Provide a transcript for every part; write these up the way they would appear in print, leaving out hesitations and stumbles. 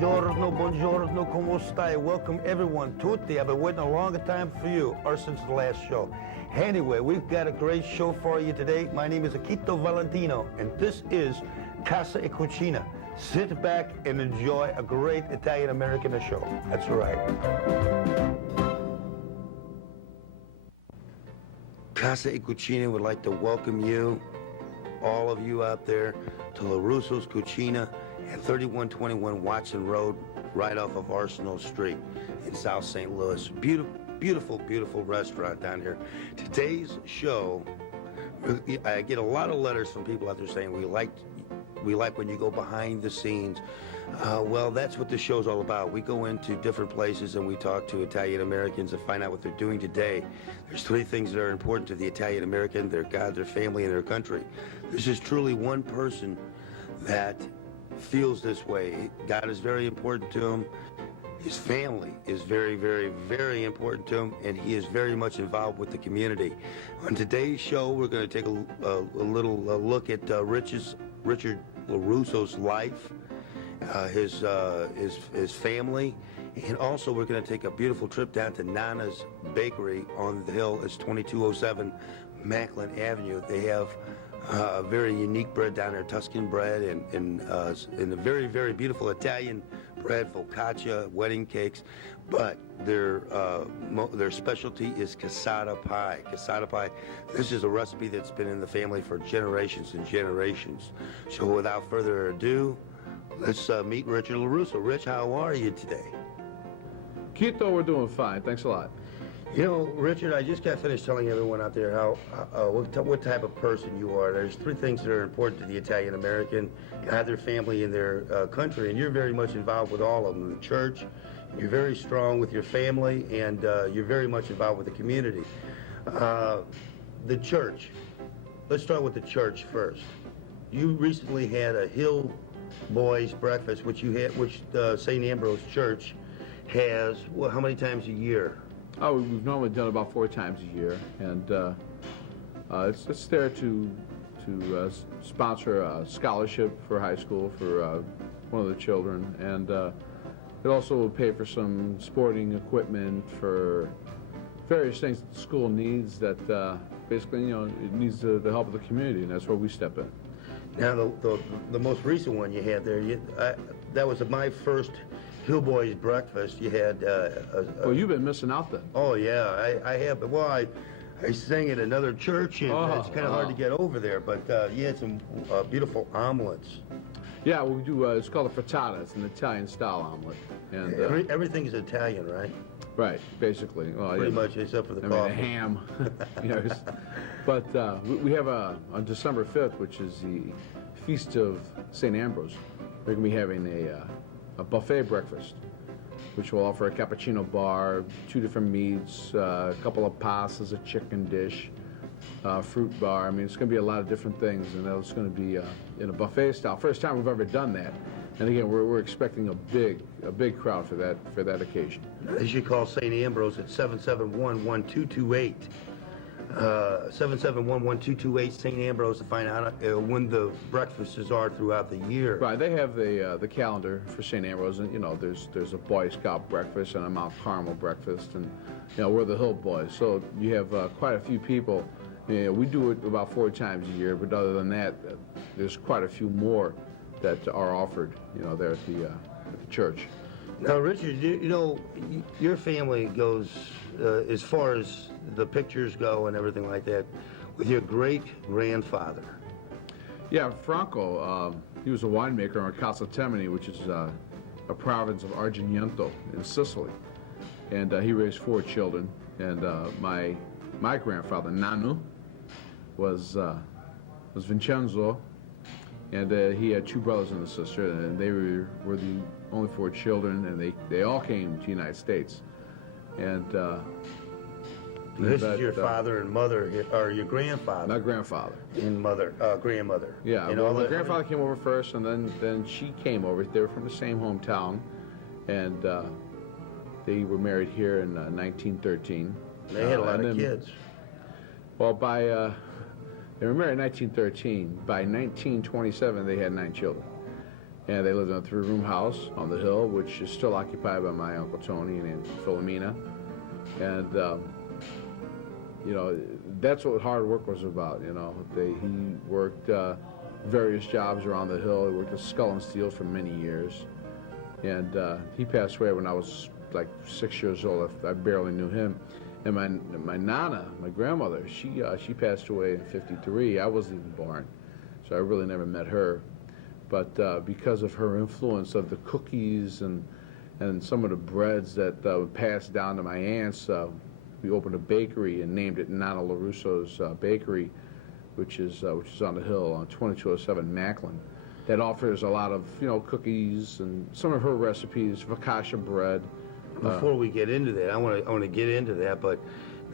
Buongiorno, buongiorno, como stai? Welcome everyone, tutti. I've been waiting a long time for you, or since the last show. Anyway, we've got a great show for you today. My name is Akito Valentino, and this is Casa e Cucina. Sit back and enjoy a great Italian-American show. That's right. Casa e Cucina would like to welcome you, all of you out there, to Lorusso's Cucina at 3121 Watson Road, right off of Arsenal Street in South St. Louis. Beautiful, beautiful restaurant down here. Today's show, I get a lot of letters from people out there saying we like when you go behind the scenes. Well, that's what this show's all about. We go into different places and we talk to Italian Americans and find out what they're doing today. There's three things that are important to the Italian American: their God, their family, and their country. There's just truly one person that feels this way. God is very important to him. His family is very, very, very important to him, and he is very much involved with the community. On today's show, we're going to take a little look at Richard Lorusso's life, his family, and also we're going to take a beautiful trip down to Nana's Bakery on the hill. It's 2207 Macklin Avenue. They have a very unique bread down there, Tuscan bread, and a very, very beautiful Italian bread, focaccia, wedding cakes. But their specialty is cassata pie. Cassata pie. This is a recipe that's been in the family for generations and generations. So without further ado, let's meet Richard Lorusso. Rich, how are you today? Quito, we're doing fine. Thanks a lot. You know, Richard, I just got finished telling everyone out there what type of person you are. There's three things that are important to the Italian American: God, their family, and their country. And you're very much involved with all of them. The church, you're very strong with your family, and you're very much involved with the community. The church. Let's start with the church first. You recently had a Hill Boys breakfast, which St. Ambrose Church has. Well, how many times a year? Oh, we've normally done about 4 times a year, and it's there to sponsor a scholarship for high school for one of the children, and it also will pay for some sporting equipment for various things that the school needs. That basically, you know, it needs the help of the community, and that's where we step in. Now, the most recent one you had there, that was my first Hill Boys breakfast. You had well, you've been missing out then. Oh yeah, I have. Well, I sang at another church, and it's kind of hard to get over there. But you had some beautiful omelets. Yeah, we do. It's called a frittata. It's an Italian-style omelet, and everything is Italian, right? Right, basically. Well, pretty much, except for the coffee. I mean, the ham. You know, but we have on December 5th, which is the Feast of St. Ambrose. We're going to be having a buffet breakfast, which will offer a cappuccino bar, 2 different meats, a couple of pastas, a chicken dish, fruit bar. I mean, it's going to be a lot of different things, and it's going to be in a buffet style. First time we've ever done that, and again, we're expecting a big crowd for that occasion. As you call St. Ambrose at 771-1228. 771-1228 St. Ambrose to find out when the breakfasts are throughout the year. Right, they have the calendar for St. Ambrose, and you know, there's a Boy Scout breakfast and a Mount Carmel breakfast, and you know, we're the Hill Boys, so you have quite a few people. You know, we do it about 4 times a year, but other than that, there's quite a few more that are offered, you know, there at the church. Now, Richard, you know, your family goes as far as the pictures go and everything like that with your great-grandfather. Yeah, Franco, he was a winemaker on Casa, which is a province of Arginiento in Sicily. And he raised 4 children. And my grandfather, Nanu, was Vincenzo, and he had 2 brothers and a sister, and they were the only 4 children, and they all came to the United States. And this is your father and mother, or your grandfather? My grandfather. And grandmother. Yeah, well, my grandfather came over first, and then she came over. They were from the same hometown, and they were married here in 1913. They had a lot of kids. Well, they were married in 1913. By 1927, they had 9 children. and they lived in a 3-room house on the hill, which is still occupied by my Uncle Tony and Aunt Philomena. And, you know, that's what hard work was about, you know. He worked various jobs around the hill. He worked at Skull and Steel for many years. And he passed away when I was like 6 years old. I barely knew him. And my Nana, my grandmother, she passed away in '53. I wasn't even born, so I really never met her. But because of her influence of the cookies and some of the breads that were passed down to my aunts, we opened a bakery and named it Nana Lorusso's Bakery, which is on the hill on 2207 Macklin. That offers a lot of, you know, cookies and some of her recipes, focaccia bread. Before we get into that, I want to get into that, but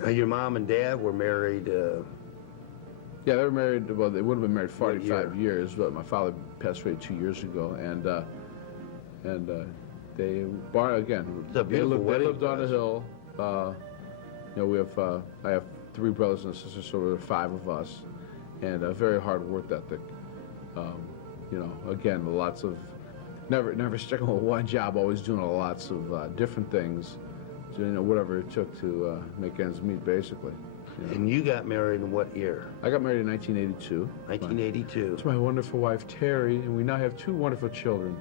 your mom and dad were married. Yeah, they were married. Well, they would have been married 45 year? years, but my father passed away 2 years ago, and they again. It's a beautiful they wedding lived on the hill. You know, I have 3 brothers and sisters, so there were 5 of us, and a very hard work ethic. You know, again, lots of never sticking with one job, always doing lots of different things, so, you know, whatever it took to make ends meet, basically. You know. And you got married in what year? I got married in 1982. 1982. To my wonderful wife, Terry, and we now have 2 wonderful children,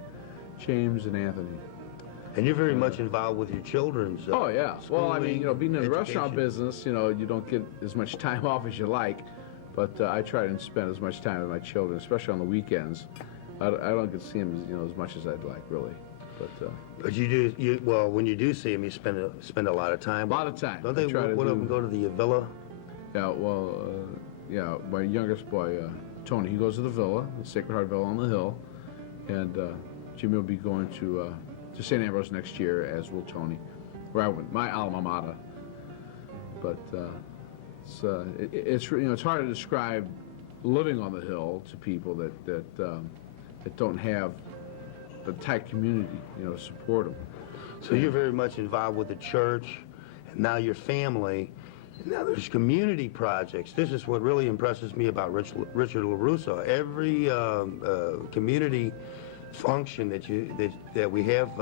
James and Anthony. And you're very much involved with your children's. Oh, yeah. Well, I mean, you know, being in the education. restaurant business, you know, you don't get as much time off as you like, but I try and spend as much time with my children, especially on the weekends. I don't get to see them, you know, as much as I'd like, really. But you do. Well, when you do see them, you spend a lot of time. A lot of time. Don't they? One of them go to the villa? Yeah. Well, yeah. My youngest boy, Tony, he goes to the villa, the Sacred Heart Villa on the hill, and Jimmy will be going to St. Ambrose next year, as will Tony, where I went, my alma mater. But it's you know, it's hard to describe living on the hill to people that don't have the tight community, you know, to support them. So you're very much involved with the church, and now your family. And now there's community projects. This is what really impresses me about Richard Lorusso. Every community function that we have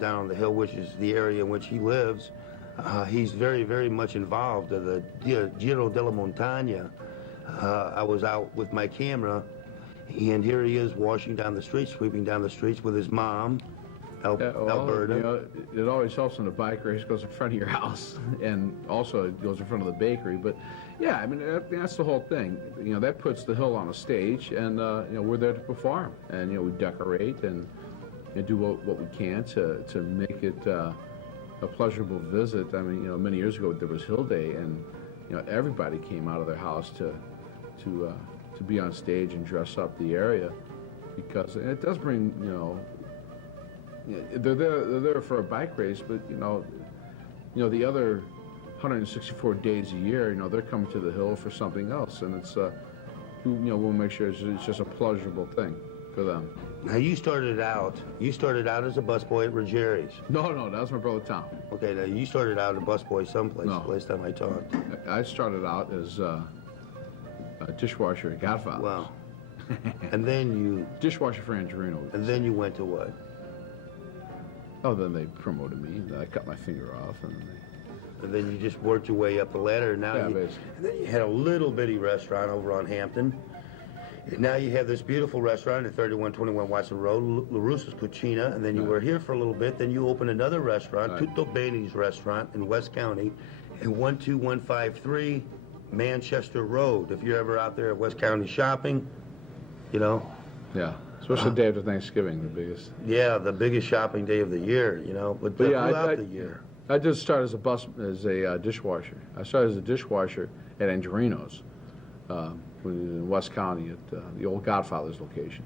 down on the hill, which is the area in which he lives, he's very, very much involved. The Giro della Montagna, I was out with my camera, and here he is washing down the streets, sweeping down the streets with his mom, Alberta. You know, it always helps when a bike race goes in front of your house, and also it goes in front of the bakery. But yeah, I mean, that's the whole thing. You know, that puts the hill on a stage, and you know, we're there to perform, and you know, we decorate and do what we can to make it a pleasurable visit. I mean, you know, many years ago there was Hill Day, and you know, everybody came out of their house to be on stage and dress up the area, because it does bring, you know, they're there for a bike race, but you know the other 164 days a year, you know, they're coming to the hill for something else, and it's you know, we'll make sure it's just a pleasurable thing for them. Now you started out as a busboy at Ruggieri's. No, that was my brother Tom. Okay, now you started out a busboy someplace. No. Last time I talked. I started out as a dishwasher at Godfather's. Wow. And then Dishwasher for Angelino. and then you went to what? Oh, then they promoted me, and I cut my finger off, and And then you just worked your way up the ladder. And now Yeah, basically. and then you had a little bitty restaurant over on Hampton. And now you have this beautiful restaurant at 3121 Watson Road, Lorusso's Cucina. And then you were here for a little bit. Then you opened another restaurant, Right. Tutto Beni's restaurant in West County, in 12153 Manchester Road. If you're ever out there at West County shopping, you know. yeah, especially the day after Thanksgiving, the biggest. Yeah, the biggest shopping day of the year, you know. But yeah, throughout the year. I did start as a dishwasher. I started as a dishwasher at Angelino's in West County at the old Godfather's location.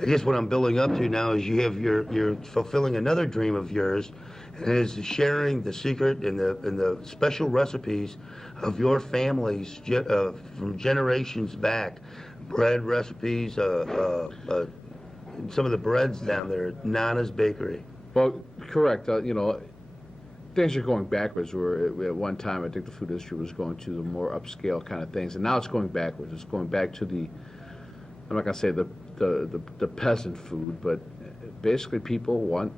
I guess what I'm building up to now is you're fulfilling another dream of yours, and it is sharing the secret and the special recipes of your families from generations back. Bread recipes, some of the breads down there at Nana's Bakery. Well, correct. You know, things are going backwards. At one time, I think the food industry was going to the more upscale kind of things, and now it's going backwards. It's going back to I'm not going to say the the peasant food, but basically people want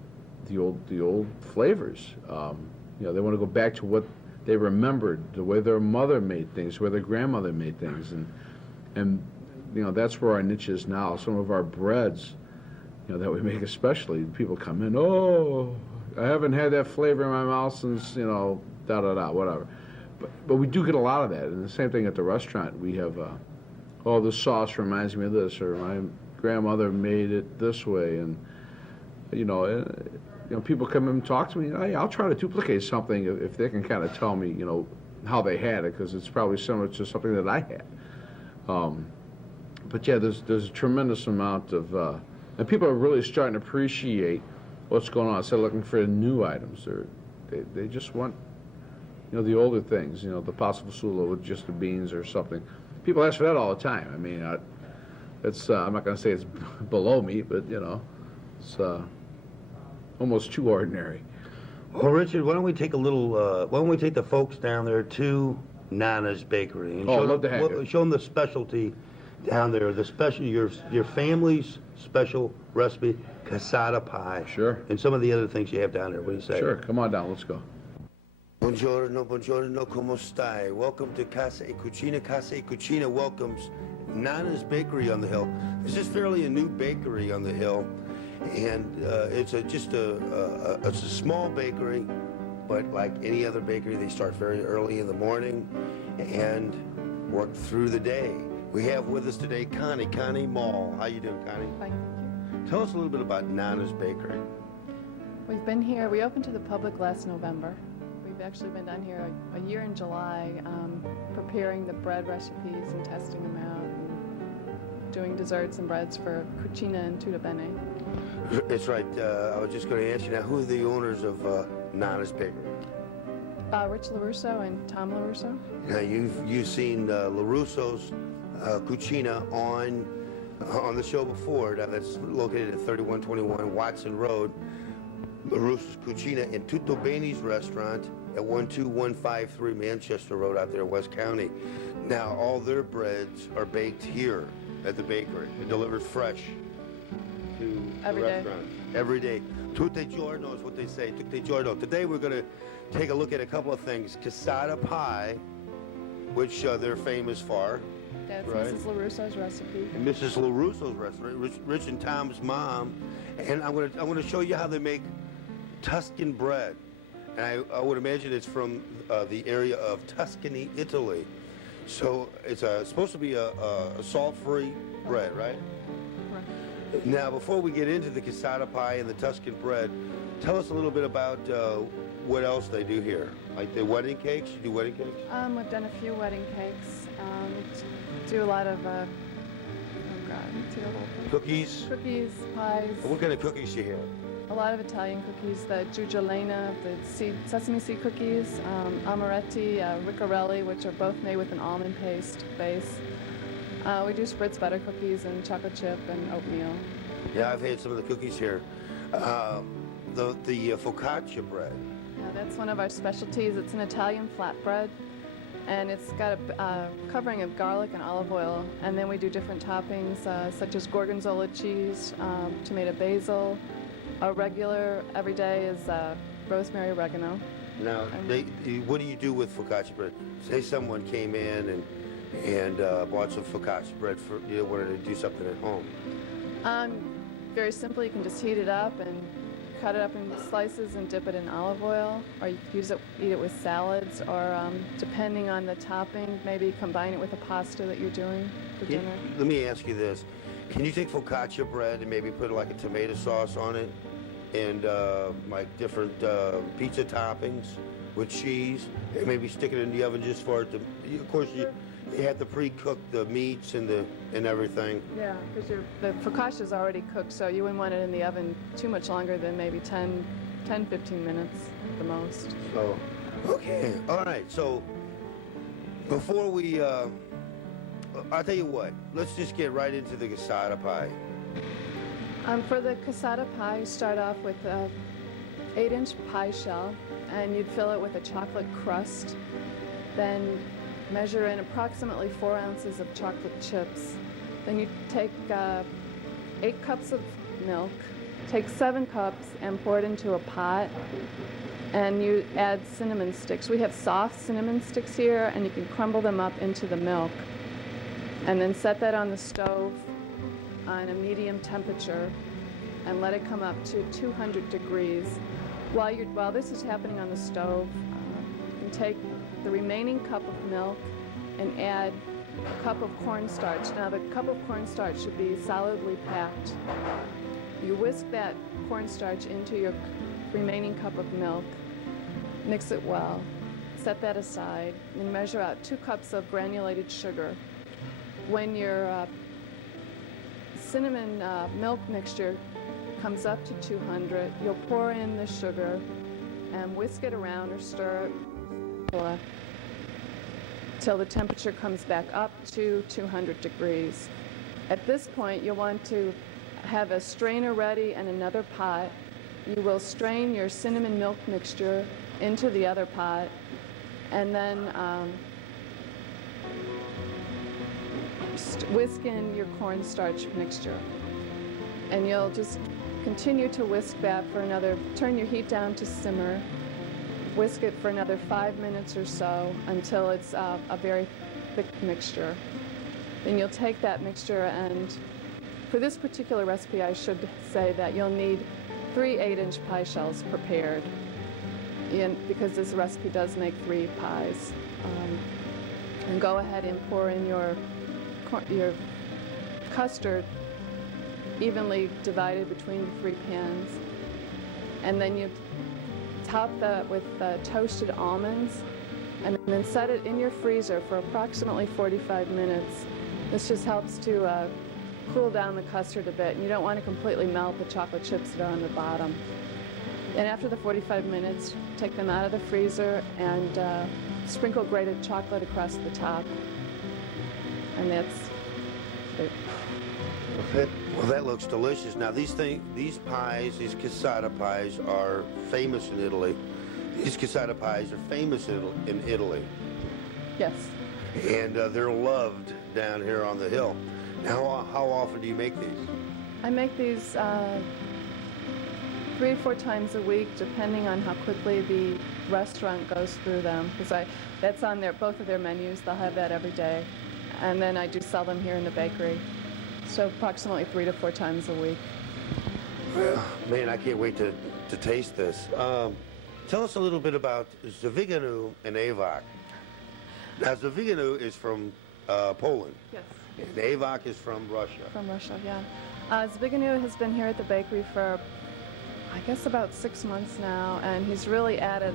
the old flavors. They want to go back to what they remembered, the way their mother made things, the way their grandmother made things, and that's where our niche is now. Some of our breads, that we make especially, people come in, oh, I haven't had that flavor in my mouth since, whatever. But we do get a lot of that, and the same thing at the restaurant. We have, this sauce reminds me of this, or my grandmother made it this way, and people come in and talk to me. Hey, I'll try to duplicate something if they can kind of tell me, how they had it, because it's probably similar to something that I had. But yeah, there's a tremendous amount of, and people are really starting to appreciate what's going on. Instead of looking for new items, they just want, the older things, the pasta fasullo with just the beans or something. People ask for that all the time. I mean, it's I'm not going to say it's below me, but it's almost too ordinary. Well, Richard, why don't we take the folks down there to Nana's Bakery and I'd love to have you. show them the specialty down there, your family's special recipe, cassata pie. Sure. And some of the other things you have down there. What do you say? Sure, come on down, let's go. Buongiorno, buongiorno, como stai? Welcome to Casa e Cucina. Casa e Cucina welcomes Nana's Bakery on the Hill. This is fairly a new bakery on the hill, and it's just a small bakery, but like any other bakery, they start very early in the morning and work through the day. We have with us today Connie Mall. How you doing, Connie? Fine, thank you. Tell us a little bit about Nana's Bakery. We've been here, we opened to the public last November. We've actually been down here a year in July, preparing the bread recipes and testing them out, and doing desserts and breads for Cucina and Tutto Bene. That's right. I was just going to ask you now, who are the owners of Nana's Bakery? Rich Lorusso and Tom Lorusso. Now, you've seen Lorusso's Cucina on the show before. Now, that's located at 3121 Watson Road. Lorusso's Cucina and Tutto Bene's restaurant at 12153 Manchester Road out there, West County. Now, all their breads are baked here at the bakery and delivered fresh to Every the day. restaurant. Every day. Tutte giorno is what they say, tutte giorno. Today we're going to take a look at a couple of things. Cassata pie, which they're famous for. That's Right. Mrs. Lorusso's recipe. And Mrs. Lorusso's restaurant, Rich and Tom's mom. And I'm going to show you how they make Tuscan bread. And I would imagine it's from the area of Tuscany, Italy. So it's supposed to be a salt-free bread, right? Right. Now, before we get into the cassata pie and the Tuscan bread, tell us a little bit about what else they do here. Like the wedding cakes? You do wedding cakes? We've done a few wedding cakes. Do a lot of, Cookies? cookies, pies. What kind of cookies do you have? A lot of Italian cookies, the giugiolena, the sesame seed cookies, amaretti, riccarelli, which are both made with an almond paste base. We do spritz butter cookies and chocolate chip and oatmeal. Yeah, I've had some of the cookies here. The focaccia bread. That's one of our specialties. It's an Italian flatbread, and it's got a covering of garlic and olive oil. And then we do different toppings, such as gorgonzola cheese, tomato basil. Our regular everyday is rosemary oregano. Now, what do you do with focaccia bread? Say someone came in and bought some focaccia bread for wanted to do something at home. Very simply, you can just heat it up and cut it up in slices and dip it in olive oil, or you can eat it with salads, or depending on the topping, maybe combine it with a pasta that you're doing for dinner. Let me ask you this. Can you take focaccia bread and maybe put like a tomato sauce on it and like different pizza toppings with cheese and maybe stick it in the oven just for it to, of course you have to pre-cook the meats and everything. Yeah, because the focaccia is already cooked, so you wouldn't want it in the oven too much longer than maybe 10, 15 minutes at the most. So, okay, all right. So before we, I'll tell you what. Let's just get right into the cassata pie. For the cassata pie, you start off with an 8-inch pie shell, and you'd fill it with a chocolate crust. Then measure in approximately 4 ounces of chocolate chips. Then you take 8 cups of milk. Take 7 cups and pour it into a pot, and you add cinnamon sticks. We have soft cinnamon sticks here, and you can crumble them up into the milk. And then set that on the stove on a medium temperature and let it come up to 200 degrees. While this is happening on the stove, you can take the remaining cup of milk and add a cup of cornstarch. Now the cup of cornstarch should be solidly packed. You whisk that cornstarch into your remaining cup of milk, mix it well, set that aside, and measure out 2 cups of granulated sugar. When your cinnamon milk mixture comes up to 200, you'll pour in the sugar and whisk it around or stir it till the temperature comes back up to 200 degrees. At this point, you'll want to have a strainer ready and another pot. You will strain your cinnamon milk mixture into the other pot, and then whisk in your cornstarch mixture. And you'll just continue to whisk that for turn your heat down to simmer, whisk it for another 5 minutes or so until it's a very thick mixture. Then you'll take that mixture, and for this particular recipe, I should say that you'll need 3 8-inch pie shells prepared, because this recipe does make 3 pies. And go ahead and pour in your custard evenly divided between the 3 pans. And then you top that with toasted almonds, and then set it in your freezer for approximately 45 minutes. This just helps to cool down the custard a bit, and you don't want to completely melt the chocolate chips that are on the bottom. And after the 45 minutes, take them out of the freezer and sprinkle grated chocolate across the top. And that's it. Well, that looks delicious. Now, these pies, these cassata pies, are famous in Italy. These cassata pies are famous in Italy. Yes. And they're loved down here on the hill. Now, how often do you make these? I make these 3 or 4 times a week, depending on how quickly the restaurant goes through them. Because that's on both of their menus. They'll have that every day. And then I do sell them here in the bakery. So approximately 3 to 4 times a week. Well, man, I can't wait to taste this. Tell us a little bit about Zwiganu and Avok. Now, Zwiganu is from Poland. Yes. And Avok is from Russia. From Russia, yeah. Zwiganu has been here at the bakery for, I guess, about 6 months now, and he's really added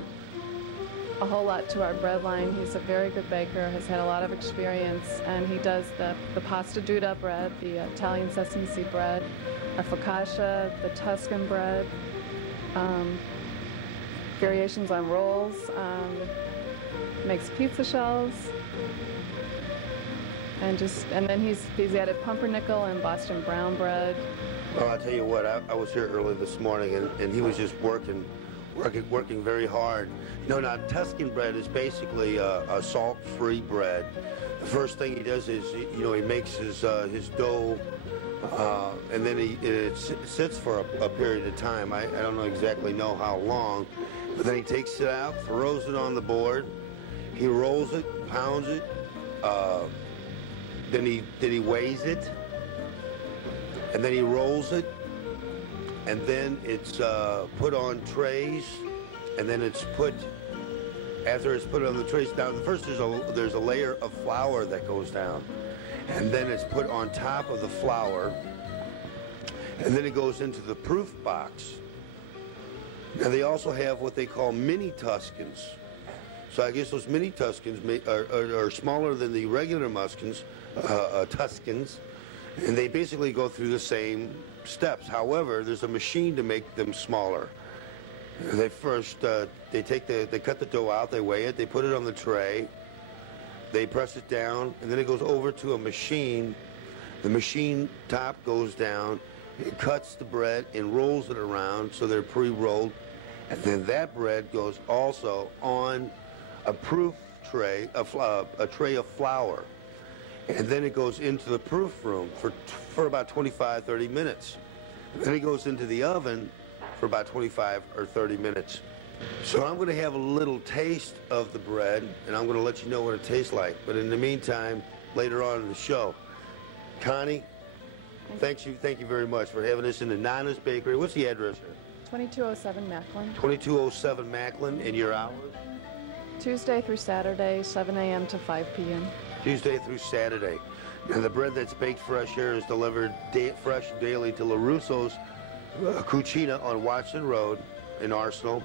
a whole lot to our bread line. He's a very good baker, has had a lot of experience, and he does the pasta duda bread, the Italian sesame seed bread, our focaccia, the Tuscan bread, variations on rolls, makes pizza shells, and then he's added pumpernickel and Boston brown bread. Well, I'll tell you what, I was here early this morning, and he was just working very hard. Now Tuscan bread is basically a salt-free bread. The first thing he does is, he makes his dough, and then it sits for a period of time. I don't exactly know how long, but then he takes it out, throws it on the board, he rolls it, pounds it, then he weighs it, and then he rolls it, and then it's put on trays, and then after it's put on the trays, now first there's a layer of flour that goes down, and then it's put on top of the flour, and then it goes into the proof box. Now they also have what they call mini Tuscans. So I guess those mini Tuscans are smaller than the regular Tuscans, and they basically go through the same steps. However, there's a machine to make them smaller. They first they cut the dough out, they weigh it, they put it on the tray, they press it down, and then it goes over to a machine. The machine top goes down, it cuts the bread and rolls it around so they're pre-rolled, and then that bread goes also on a proof tray, a tray of flour. and then it goes into the proof room for about 25, 30 minutes. Then it goes into the oven for about 25 or 30 minutes. So I'm going to have a little taste of the bread, and I'm going to let you know what it tastes like. But in the meantime, later on in the show, Connie, thank you very much for having us in the Nana's Bakery. What's the address here? 2207 Macklin. 2207 Macklin, and your hours? Tuesday through Saturday, 7 a.m. to 5 p.m. Tuesday through Saturday. And the bread that's baked fresh here is delivered fresh daily to Lorusso's Cucina on Watson Road in Arsenal,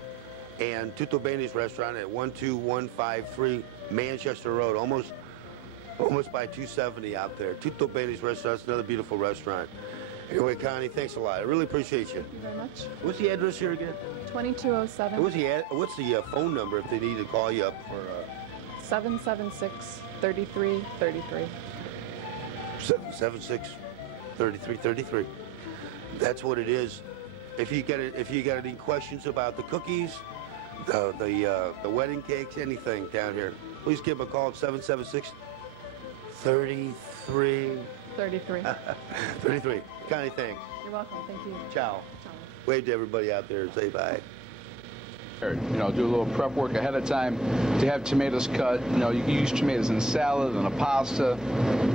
and Tutto Beni's restaurant at 12153 Manchester Road, almost by 270 out there. Tutto Beni's restaurant is another beautiful restaurant. Anyway, Connie, thanks a lot. I really appreciate you. Thank you very much. What's the address here again? 2207 What's the phone number if they need to call you up for 776-3333. 776-3333. That's what it is. If you got any questions about the cookies, the wedding cakes, anything down here, please give them a call at 776-3333. 33. 33. Connie, thanks. You're welcome. Thank you. Ciao. Ciao. Wave to everybody out there and say bye. You know, do a little prep work ahead of time to have tomatoes cut. You know, you can use tomatoes in a salad, in a pasta,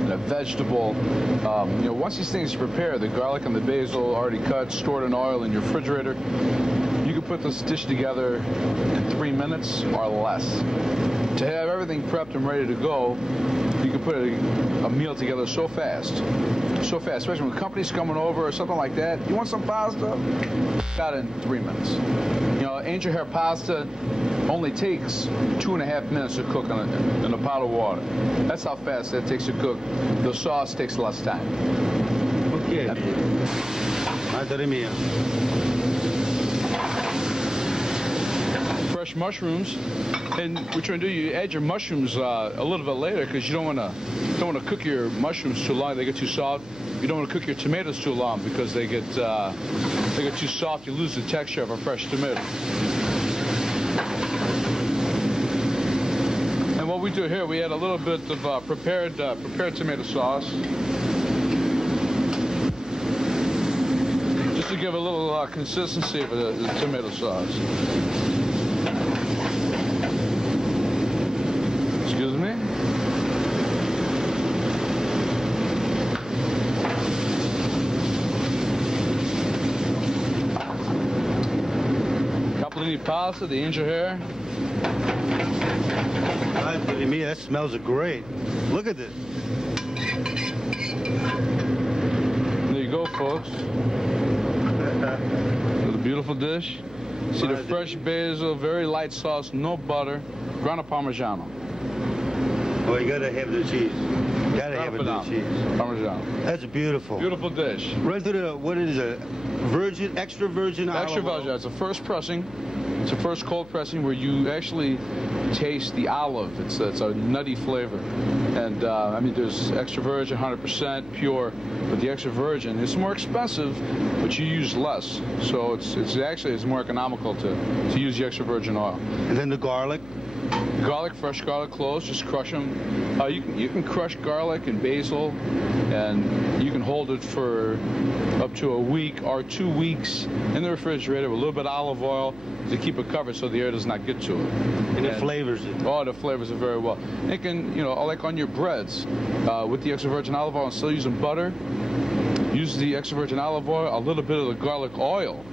in a vegetable. You know, once these things are prepared, the garlic and the basil already cut, stored in oil in your refrigerator, you can put this dish together in 3 minutes or less. To have everything prepped and ready to go, you can put a meal together so fast, especially when company's coming over or something like that. You want some pasta? Got it in 3 minutes. You know, angel hair pasta only takes 2.5 minutes to cook in a pot of water. That's how fast that takes to cook. The sauce takes less time. Okay. Madre mia. Fresh mushrooms, and what you're gonna do, you add your mushrooms a little bit later because you don't want to cook your mushrooms too long. They get too soft. You don't want to cook your tomatoes too long because they get too soft. You lose the texture of a fresh tomato. And what we do here, we add a little bit of prepared tomato sauce, just to give a little consistency of the tomato sauce. Excuse me. Capellini pasta, the angel hair. Madre mia, that smells great. Look at this. There you go, folks. With a beautiful dish. See the fresh basil, very light sauce, no butter, Grana Parmigiano. Oh, you gotta have the cheese. Gotta have it the cheese. Parmigiano. That's beautiful. Beautiful dish. Right through the, what is it? Virgin, extra virgin Extra olive oil. virgin. It's a first pressing. It's a first cold pressing where you actually taste the olive. It's a nutty flavor. And I mean, there's extra virgin, 100% pure, but the extra virgin is more expensive, but you use less. So it's more economical to use the extra virgin oil. And then the garlic. Garlic, fresh garlic cloves, just crush them. You can crush garlic and basil, and you can hold it for up to a week or 2 weeks in the refrigerator with a little bit of olive oil to keep it covered so the air does not get to it. And it flavors it. Oh, the flavors it very well. It can, you know, like on your breads, with the extra virgin olive oil, instead of using butter, use the extra virgin olive oil, a little bit of the garlic oil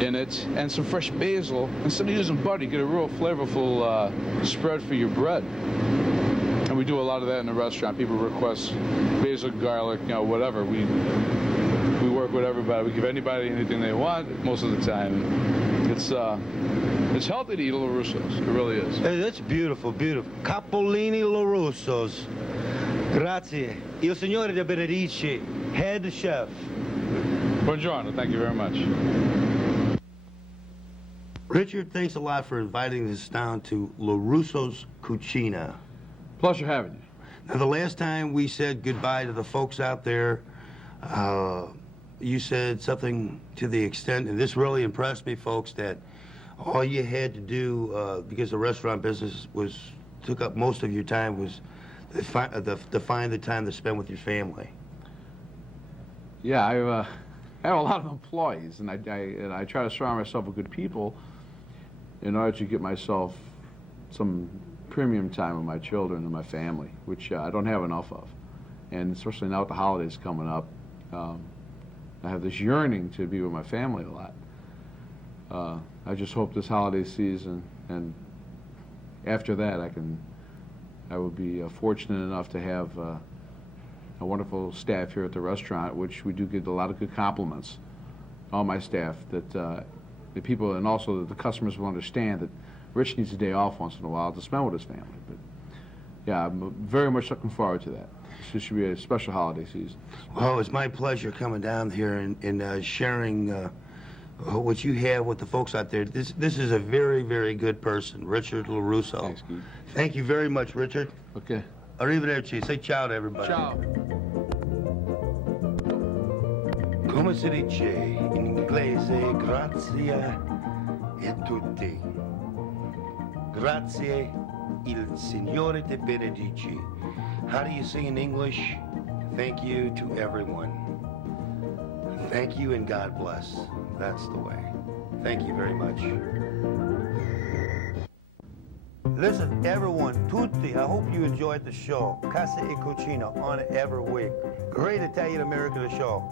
in it, and some fresh basil. Instead of using butter, you get a real flavorful spread for your bread. And we do a lot of that in the restaurant. People request basil, garlic, you know, whatever. We work with everybody. We give anybody anything they want most of the time. It's healthy to eat Lorusso's. It really is. Hey, that's beautiful, beautiful. Capolini Lorusso's. Grazie. Il Signore de Benedici, head chef. Buongiorno. Thank you very much. Richard, thanks a lot for inviting us down to Lorusso's Cucina. Pleasure having you. Now, the last time we said goodbye to the folks out there, you said something to the extent, and this really impressed me, folks, that all you had to do, because the restaurant business took up most of your time, was to find the time to spend with your family? Yeah, I have a lot of employees, and I try to surround myself with good people in order to get myself some premium time with my children and my family, which I don't have enough of. And especially now with the holidays coming up, I have this yearning to be with my family a lot. I just hope this holiday season, and after that, I will be fortunate enough to have a wonderful staff here at the restaurant, which we do get a lot of good compliments. All my staff, that the people and also the customers will understand that Rich needs a day off once in a while to spend with his family. But yeah, I'm very much looking forward to that. This should be a special holiday season. Well, it's my pleasure coming down here and sharing what you have with the folks out there. This is a very, very good person, Richard Lorusso. Thanks, Keith. Thank you very much, Richard. Okay. Arrivederci. Say ciao to everybody. Ciao. Come si dice in inglese, grazie a tutti. Grazie, il Signore te benedici. How do you say in English? Thank you to everyone. Thank you and God bless. That's the way. Thank you very much. Listen, everyone, tutti, I hope you enjoyed the show. Casa e Cucina on every week. Great Italian-American show.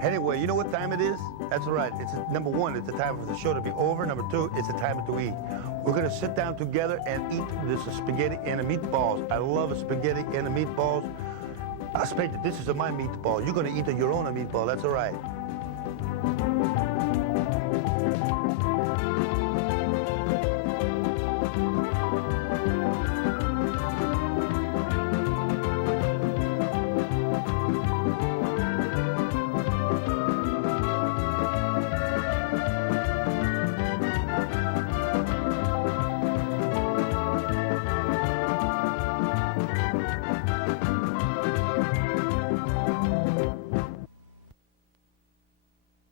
Anyway, you know what time it is? That's right. It's number one, it's the time for the show to be over. Number two, it's the time to eat. We're going to sit down together and eat this spaghetti and the meatballs. I love a spaghetti and the meatballs. This is my meatball. You're going to eat your own meatball. That's all right.